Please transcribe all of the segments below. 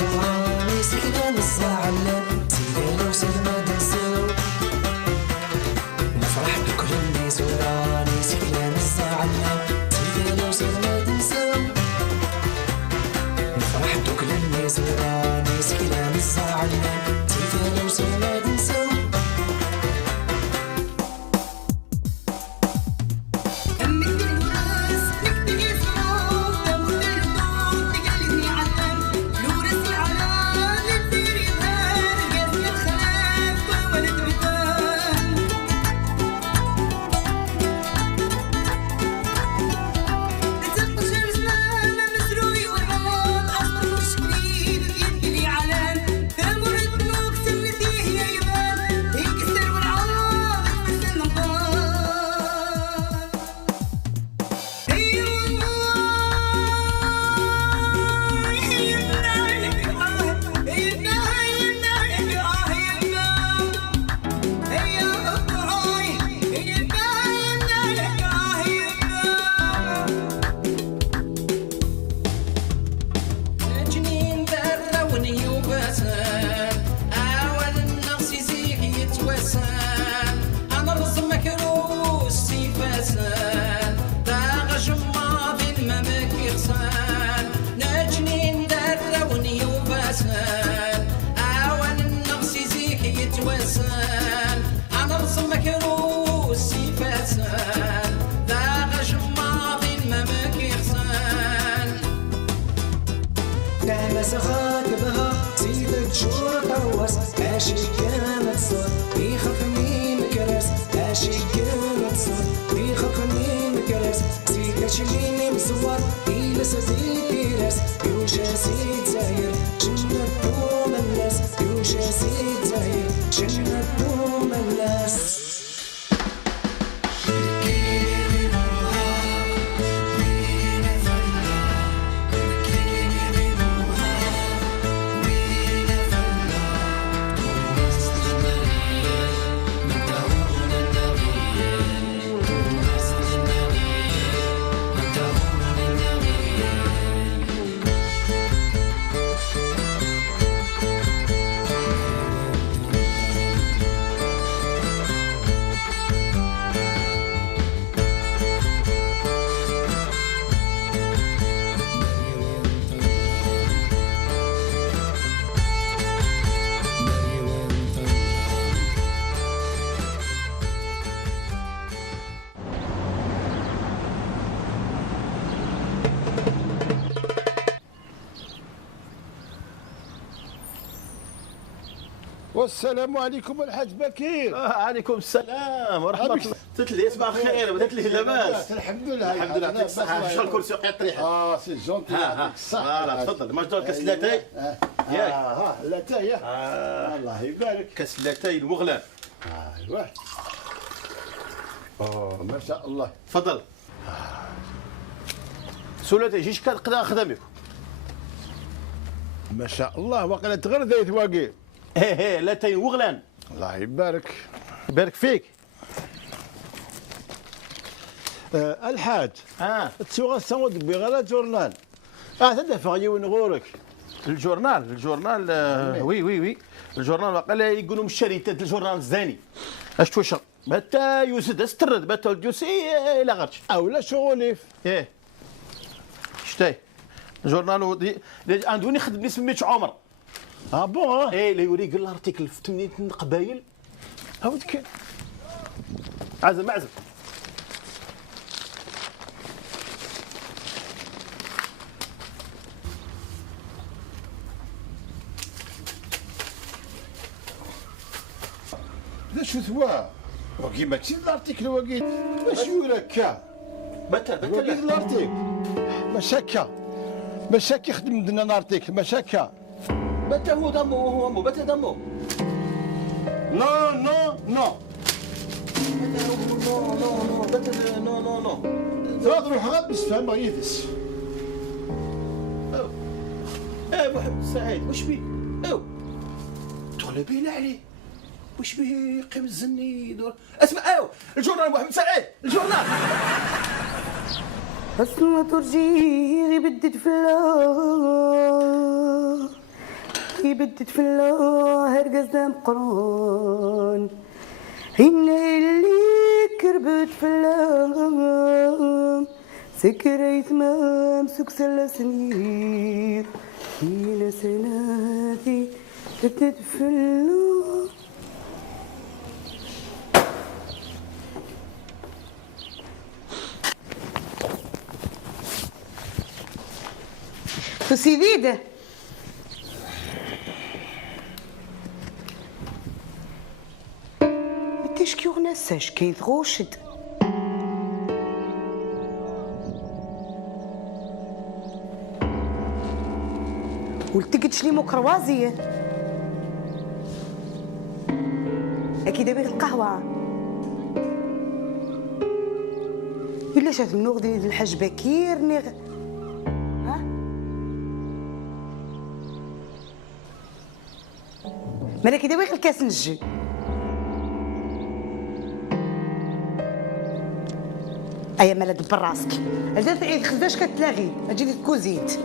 زوراني سكنان الزعلان سيدي لو سلمى دنسو نفرح بكل اللي زوراني سكنان الزعلان سيدي لو سلمى دنسو نفرح بكل اللي زوراني سكنان الزعلان سيدي لو سلمى دنسو مسخات بها سيدك شورة طوس ماشي كانت صوت بيخفني مكرس ماشي كانت صوت بيخفني مكرس سيدك شليني مزور إلس زيت راس يوشا سيد زاير جنة دوم الناس يوشا سيد زاير جنة دوم الناس والسلام عليكم الحاج بكير. عليكم السلام ورحمه الله. تتلي صباح الخير بدات لي لاباس. الحمد لله الحمد لله يعطيك الصحه. شو الكرسي وقع طريحه. سي جونتي يعطيك الصحه. فوالا تفضل. ما جدول كاس لاتاي ياك لاتاي الله يبارك. كاس لاتاي المغلى. ايوا ما شاء الله. تفضل. سولاتي جيش كنقدا خدامك. ما شاء الله وقيلا تغرديت واقي. لاتاي وغلان. الله يبارك. يبارك فيك. الحاج تسوغ الصوت بغير جورنال تدفع يون غورك. الجورنال وي الجورنال وقال يقولوا من الشريطات الجورنال الزاني اش توشا باتا يوسد استرد باتا الجوسي الى غرش اولا شغليف شتاي الجورنال عندوني خدمني سميت عمر بون ايه اللي يوريك الارتيكل في 8 قبايل هاود كاين عزم ذا شو ثوا وكي ماشي الارتيكل وكي ماشي وراك بتا وكي الارتيكل مشاكا خدم لنا الارتيكل مشاكا بتا هو دمو بتا دمو نو بتا نو تروح غير بالسفام ما يدس محمد السعيد واش بيه تغلبين عليه واش بيه يقيم الزني يدور اسمع الجورنال محمد سعيد الجورنال حسن ترجي بدي تفلا كي بدت في الله هرقز مقرون هنا اللي كربت في الله سكر تمام سكسل سنين هنا سناتي بدت في الله. سيديده تشكي ونساش كي تغوشد ولتقتش لي مكروازيه اكيد ابيك القهوه الا شاف النغدي الحاج بكير مالك يدوي الكاس نجي ايا مالا دبر راسك اجا تعيد خداش كتلاغي اجي لك كوزيت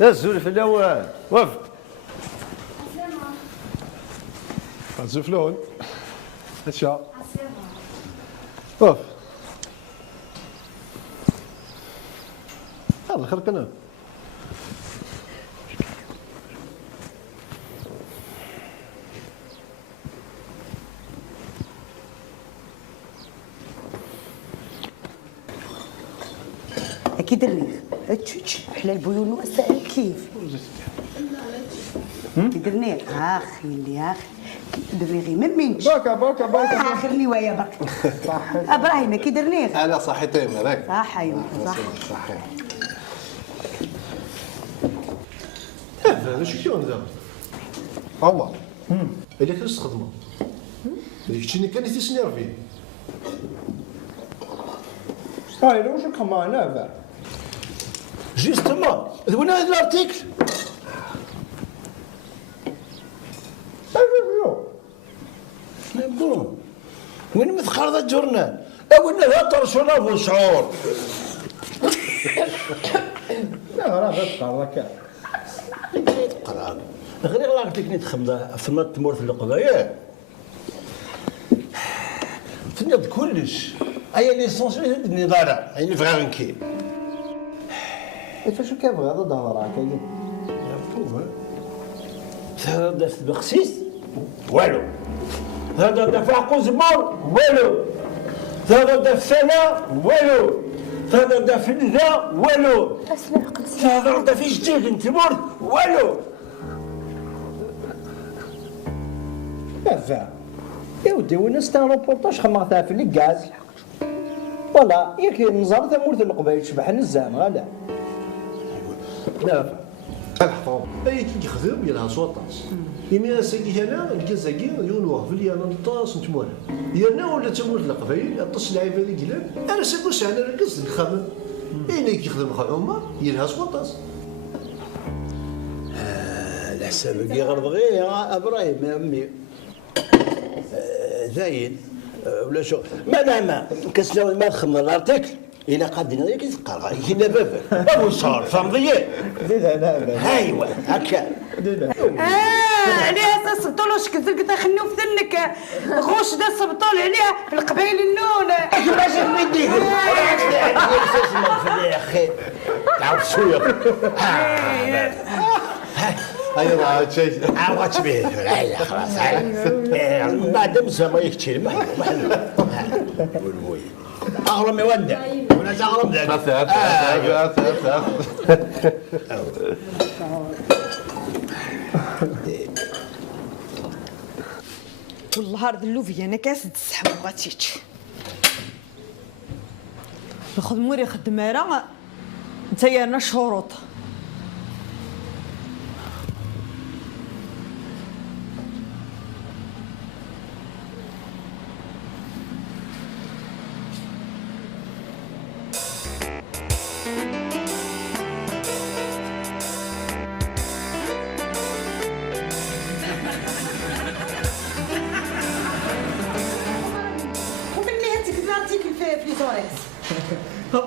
يا الزول في الاول وقف الزفلون هشا وقف يلا خرقنا اكيد الريخ تشوتش حلال بيون وسائل كيف كدرني اخي اللي اخي دماغي من منش باكا اخرني ويا برك ابراهيم كي درني انا صحيتين هذاك صح ايوا صح صحيح هذا شو كيون ذا الله اللي كنت تخدمه اللي كنتي كان تسنير فيه هاي لو شو كمان هذا جيستومون وين هذا الارتيكل بون وين مثقال هذا الجورنال وين لا ترسونا في الشعور لا راه تقرا كاع قرا غير لا تكنيك تخدم في تمورت القضايا تنيض كلش اي ليسونس النظاره اي فغانكي فاش كيبغي هذا ظهر كاين هذا داف بخسيس والو هذا داف عقو زمر والو هذا داف سنة والو هذا داف الندى والو هذا داف جديد انت مرت والو كذا يا ودي وين استان روبورتاج خمغتها في الكاز ولا ياك نزار ثمورت القبايل شبح الزام غالا لا الحطوم اي كي يخدم يلها صوطاس يمي ساكي هنا الكازاكي يونوه في ليانا نطاس نتمول يانا ولا تمول القبايل اطس العيبه اللي قلال انا سيكوش انا ركز الخمم اين كي يخدم خدمه يلها صوطاس الحساب كي غرضغي يا ابراهيم يا امي زاين ولا شو ما كسلو ما خمنا الارتيكل إلا قادنا ذيك تقرا هنا بابا أبو صار فمضية زيدها لا أيوا هكا عليها سبطول واش كنت خنيو في ذنك غوش دا سبطول عليها في القبايل النون أجي باش نديك يا أخي تعرف شوية ايوا هاد شيء عرفت به هيا خلاص من بعد مسا ما يكتشي محلو ولوي اغرم يودع ولا اغرم ذاك والله هارد اللوفي انا كاس تسحب بغاتيتش ناخذ موري خدمه راه نتايرنا شروط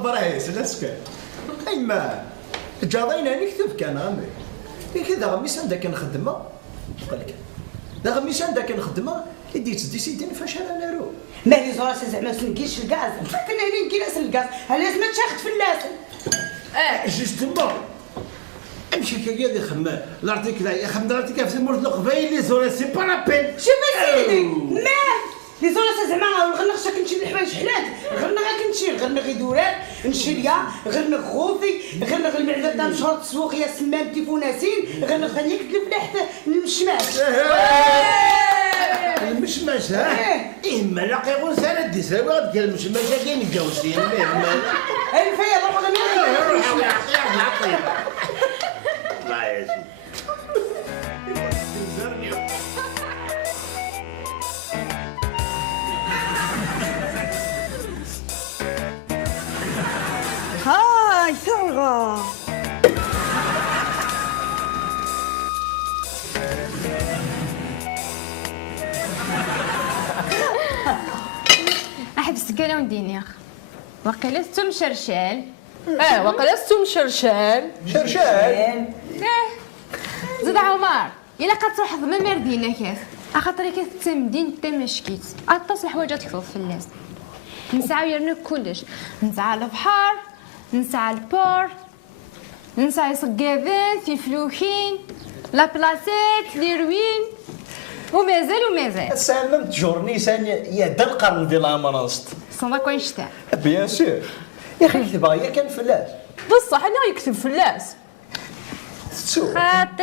برايس لاسكان ايما جاضينا نكتب كان غامي كذا غميس عندك نخدمه قال لك دا غميس عندك نخدمه يدي تدي سيدي فاش انا نارو مالي زراس زعما سنكيش الكاز فكنا هنا نكيلاس الكاز علاش ما تشاخد في اللاسن جوستومون امشي كي قال يخمم لارتيك لا يخمم لارتيك في مورد القبايل لي زورا سي با لا بين شوف سيدي ما لي زولا زعما غنغ شاك نمشي للحوايج حلات غنغ كنمشي غنغ يدورات نشريا غنغ خوفي غنغ المعده تاع مشهور التسوق يا سمام تيفوناسين غنغ ثاني كتلف لحت المشماش المشماش ها ما لاقي غير سنه دي ساوي غاد قال المشماش كاين الجوسين الفيا ضرب غنغ لا يا سيدي هاي ثغرة احب السكانه ونديني واقيلا ستو مشرشال واقيلا ستو مشرشال زيد عمر الا كتروح ضمن مردينا كيف اخاطر كيف تمدين تا مشكيت اطاس الحوايج تكثر في اللاس نسعى يرنو كلش نسعى البحر نسعى البور نسعى صقاذات في فلوخين لا بلاسيت لي روين ومازال ساممت جورني ثانيه يا دا القرن ديال الامرانست صندوق وين شتا بيان سور يا اخي اللي باغي كان فلاس بصح انا يكتب فلاس تسوق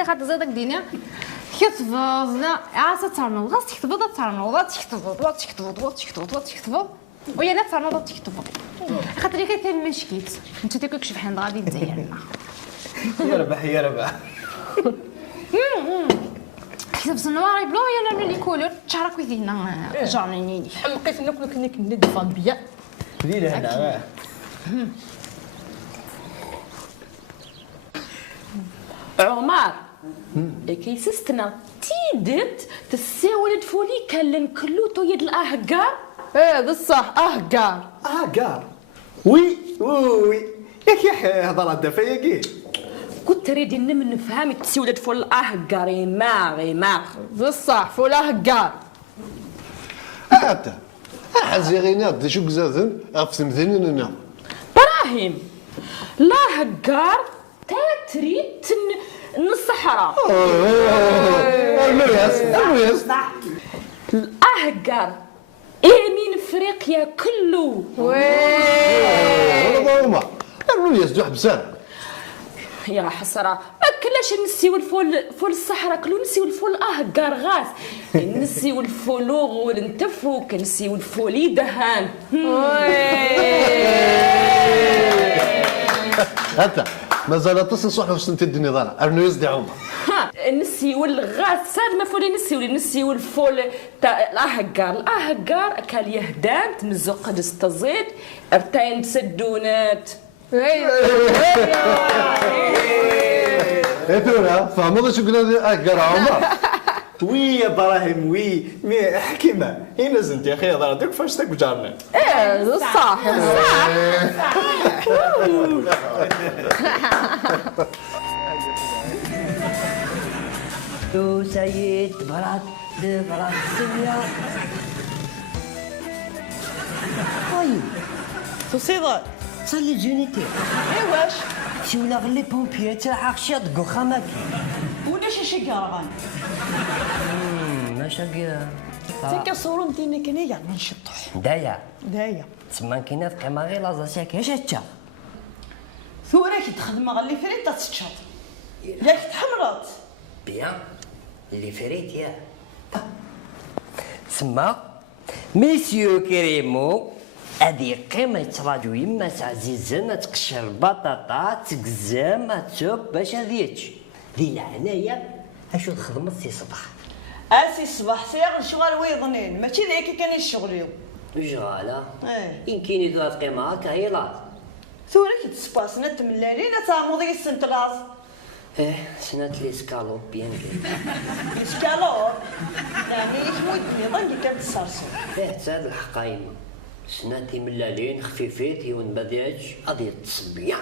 خاطر زادك دينا كتفض لا عاسه ترنوض تكتبض ترنوض تكتبض ويا لا ترنوض تكتبض خاطر كيف مشكيت انت تاكلك شبحان غادي تزيرنا يا ربح حسب النوار بلو يا اللي كولر تشارك ويدينا جارنيني حمقيت ناكل كنك ندفن بيا دير هنا عمر كيسستنا تيدت تساولد فولي كلن كلوتو يد الاهكار بصح اهكار كار وي ياك هضره دافيا كي كنت تريد من نفهم تسولد فول الاهكار ما بصح فول اهكار حتى حزيغينا دي شو كزازن افسم ذننا براهيم لا هكار تريد الصحراء المرياس الأهجر من افريقيا كله هما المرياس دو حبسان يا حسرة ما كلاش نسيو الفول الصحراء كلو نسيو الفول أهجر غاز نسيو الفولوغ والنتفو كنسيو الفولي دهان حتى مازال تصلح وسنت الدنيا ضانا ارنو يزدي عمر نسيو الغاز صار ما فولي نسيو الفول تاع الاهكار اكل يهدان تمزق قد استزيد ارتين تسدونات ايتونا فهموا شو قلنا اهكار عمر وي يا براهيم وي مي حكيمه هنا زنت يا اخي هضره دوك فاش تاك جارنا صح تو سيد برات السمية طيب تصير لي جونيتي واش سيونا غير لي بومبيي تلحق شاد وخامك ولا شي كارغان ماشي كي تيكا صورو مدينا كنا يعني نشطح دايا دايا تما كاينه في كما غير لازا كاش هتا ثورة كي تخدم غير فريت تتشاط ياك تحمرات بيان اللي فريت يا تسمى ميسيو كريمو هادي قيمة تراجو يما عزيزة تقشر البطاطا تقزم تشوب باش هاديتش دي هنايا اشو تخدم سي صباح اسي الصباح سيغ شغال ويظنين ماشي ذاك كان الشغل شغالة ايه إن كايني دو قيمة هكا هي لاز ثورة كي تسباسنا تملالين تعمضي السنتلاز سنات لي سكالوب بيان كاين اسكالور يعني يخوي النظام كان تصرصر تاد الحقايمة سنات ملالين خفيفيت يون بديتش غادي التصبيع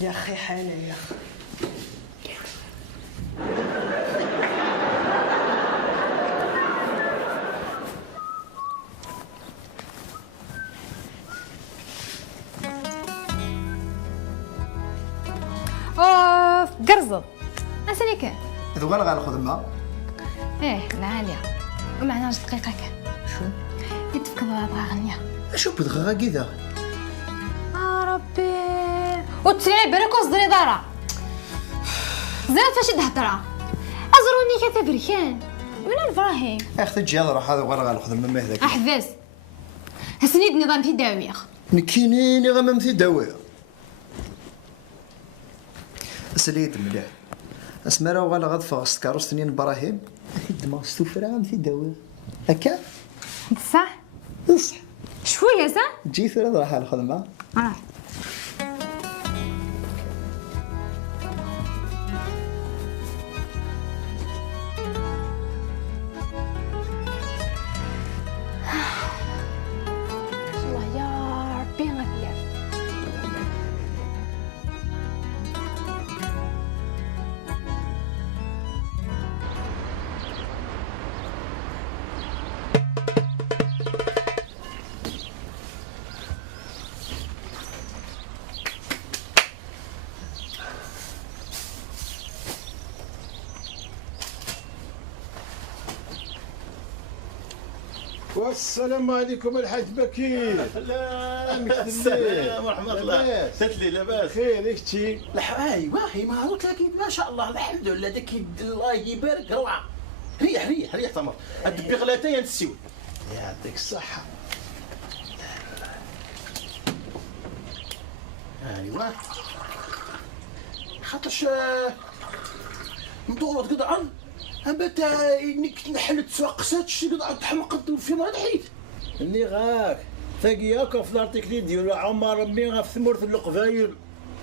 يا اخي حالة يا اخي قرزب اسالي كان ذوك انا غنخدمها العالية ومعنا 2 دقيقة كان شو يتفكر بغا غنية شو بدغا كذا ربي وتسرعي برك وصدري دارا زاد فاش الهضرة ازروني كتبركان وين الفراهيم اختي تجي روح هذا وانا غنخدم من هذاك احفاس هسنيد نظام في داوية كاينين غا ممثل دواء سليت مليح اسمع راه غالا غادفا سكاروس ثنين ابراهيم خدمه ستوفرا ممثل دواء هكا صح صح شوية صح تجي ثلاث راح الخدمه الله يا ربي غفير والسلام عليكم الحاج بكير. السلام ورحمة الله. تتلي لاباس؟ خير اختي. ايوا هي معروف لكن ما شاء الله الحمد لله داك الله يبارك روعة. ريح ريح ريح تمر. الدبي غلاتي يا نسيو. يعطيك الصحة. ايوا خاطرش مدورة قطعا أبات إنك نحل تسوقسات شي قطعا تحمق في مرض حيت اني غاك ثاقياك في الارتيكل ديالو عمر ربي غا في ثمرة القبايل.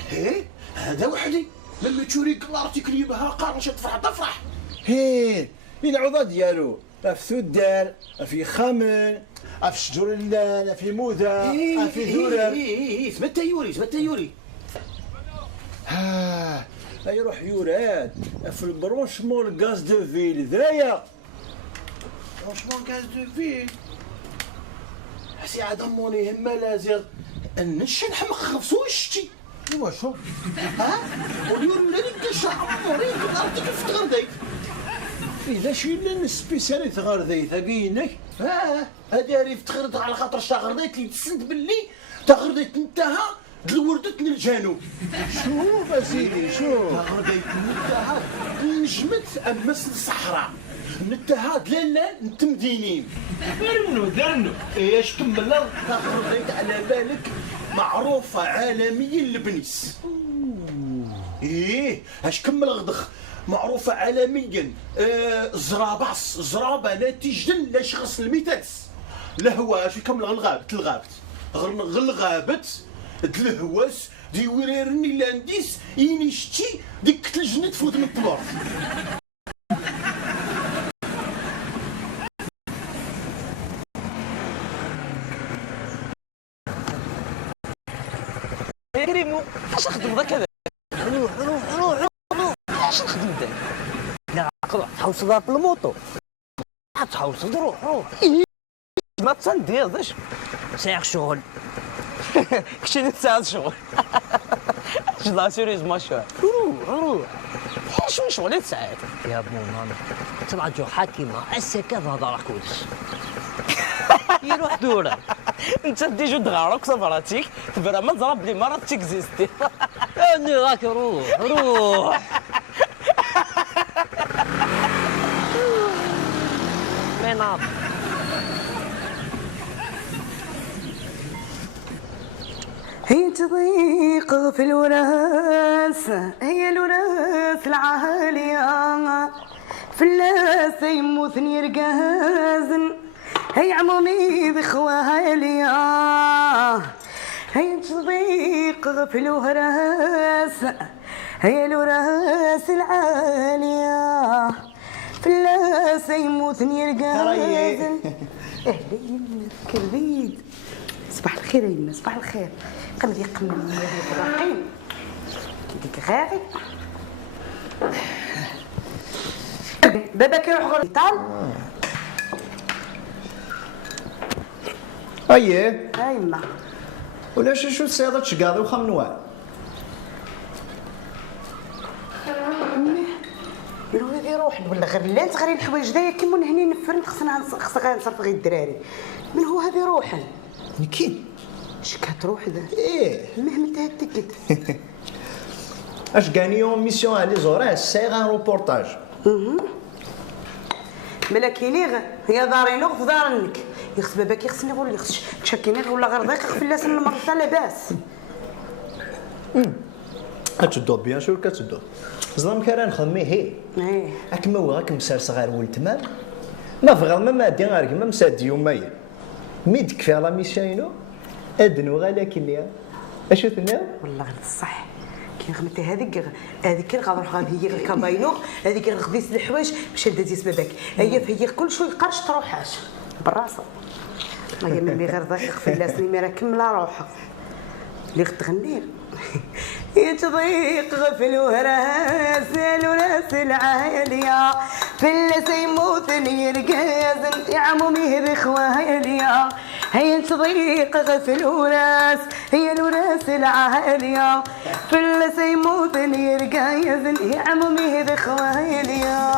هيه هذا وحدي لما توريك الارتيكل يبها قارن شي تفرح تفرح. هيه العوضة ديالو في ثدار في خمن في شجور اللان في موذا في ذرر. ثبت يوري ثبت يوري. يروح يوراد في البرونشمون غاز دو فيل ذايا. برونشمون غاز دو فيل حسي عاد اموني هما لازم النش نحمق خفصو الشتي. ايوا شوف واليوم لا نلقى عمري الارتيكل في غرديت. اذا شي لنا سبيسياليت غردي ثقينك. هادي ريف تغرد على خاطر غرديت اللي تسند باللي تغرديت انتهى الوردت من الجنوب. شوف اسيدي شوف تغرديت انتهى نجمت امس الصحراء نتهى دلالان نتمدينين درنو ايش كمل تغرديت على بالك معروفة عالميا لبنيس. ايه اش كمل غدخ معروفة عالميا زراباس زرابة نتيجة لا شخص الميتاس لهوا شو كمل غلغابت الغابت غلغابت دلهواس دي وريرني لانديس ينشتي ديك الجنة تفوت من الطبار. يا كريمو اش نخدم ذاك هذا روح روح روح روح اش نخدم ذاك لا تحاول تضرب في الموطو تحاول تروح روح ما تصندير ذاش سايق شغل كشي نتساعد شغل اش لا سيريز ماشي روح شنو شغل تساعد يا بونانا تراجو حكيمة السكة هضرك كلش يروح دورة انت ديجو دغارك صبراتيك فريمون تضرب لي مرات تيكزيستي اني راك روح مناض هي تضيق في الوراس هي الوراس العالية في اللاس يموتني رقازن هي عمومي بخواها ليا هي تضيق في الوراس هي الوراس العالية في اللاس يموتني رقازن اهلين كربيد صباح الخير يا يما صباح الخير قمدي قمني يا الرقيم ديك غاغي بابا كيروح غلطان اييه ها يما ولا شو السيادة تشقاضي وخا منوع من هو هذي روح ولا غير لانت غير الحوايج دايا كيما هني نفرن خصنا نصرف غير الدراري من هو هذي روحن كي اش كتروح ذا ايه المهم انت هتكد اش كاني يوم ميسيون على زوراه سايغ ان روبورتاج ملاكيني هي دارينو في دارنك يخص باباك يخصني ولا يخص تشكيني ولا غير ضيق في اللاس المرة لاباس كتدو بيان سور كتدو زلام كان نخدمي هي اكما هو غاك مسار صغار ولتمان ما فغال ما دي غارك ما مساد يومايا مي تكفي لا ميسيونو ادنو غالكن يا اشو تناو والله غير الصح كي غمتي هذيك غنروح غادي هي الكاباينو هذيك غديت الحوايج باش نديس باباك هي كل شوي قرش تروحاش بالراسه ما هي ملي غير دقيق في اللاسني مي راه كمله روحها اللي غتغني يتضيق في الوراس الوراس العالية في اللاس يموتني رقازن يا عمومي بخواليا هي تضيق في الوراس هي الوراس العالية في اللاس يموتني رقازن يا عمومي بخواليا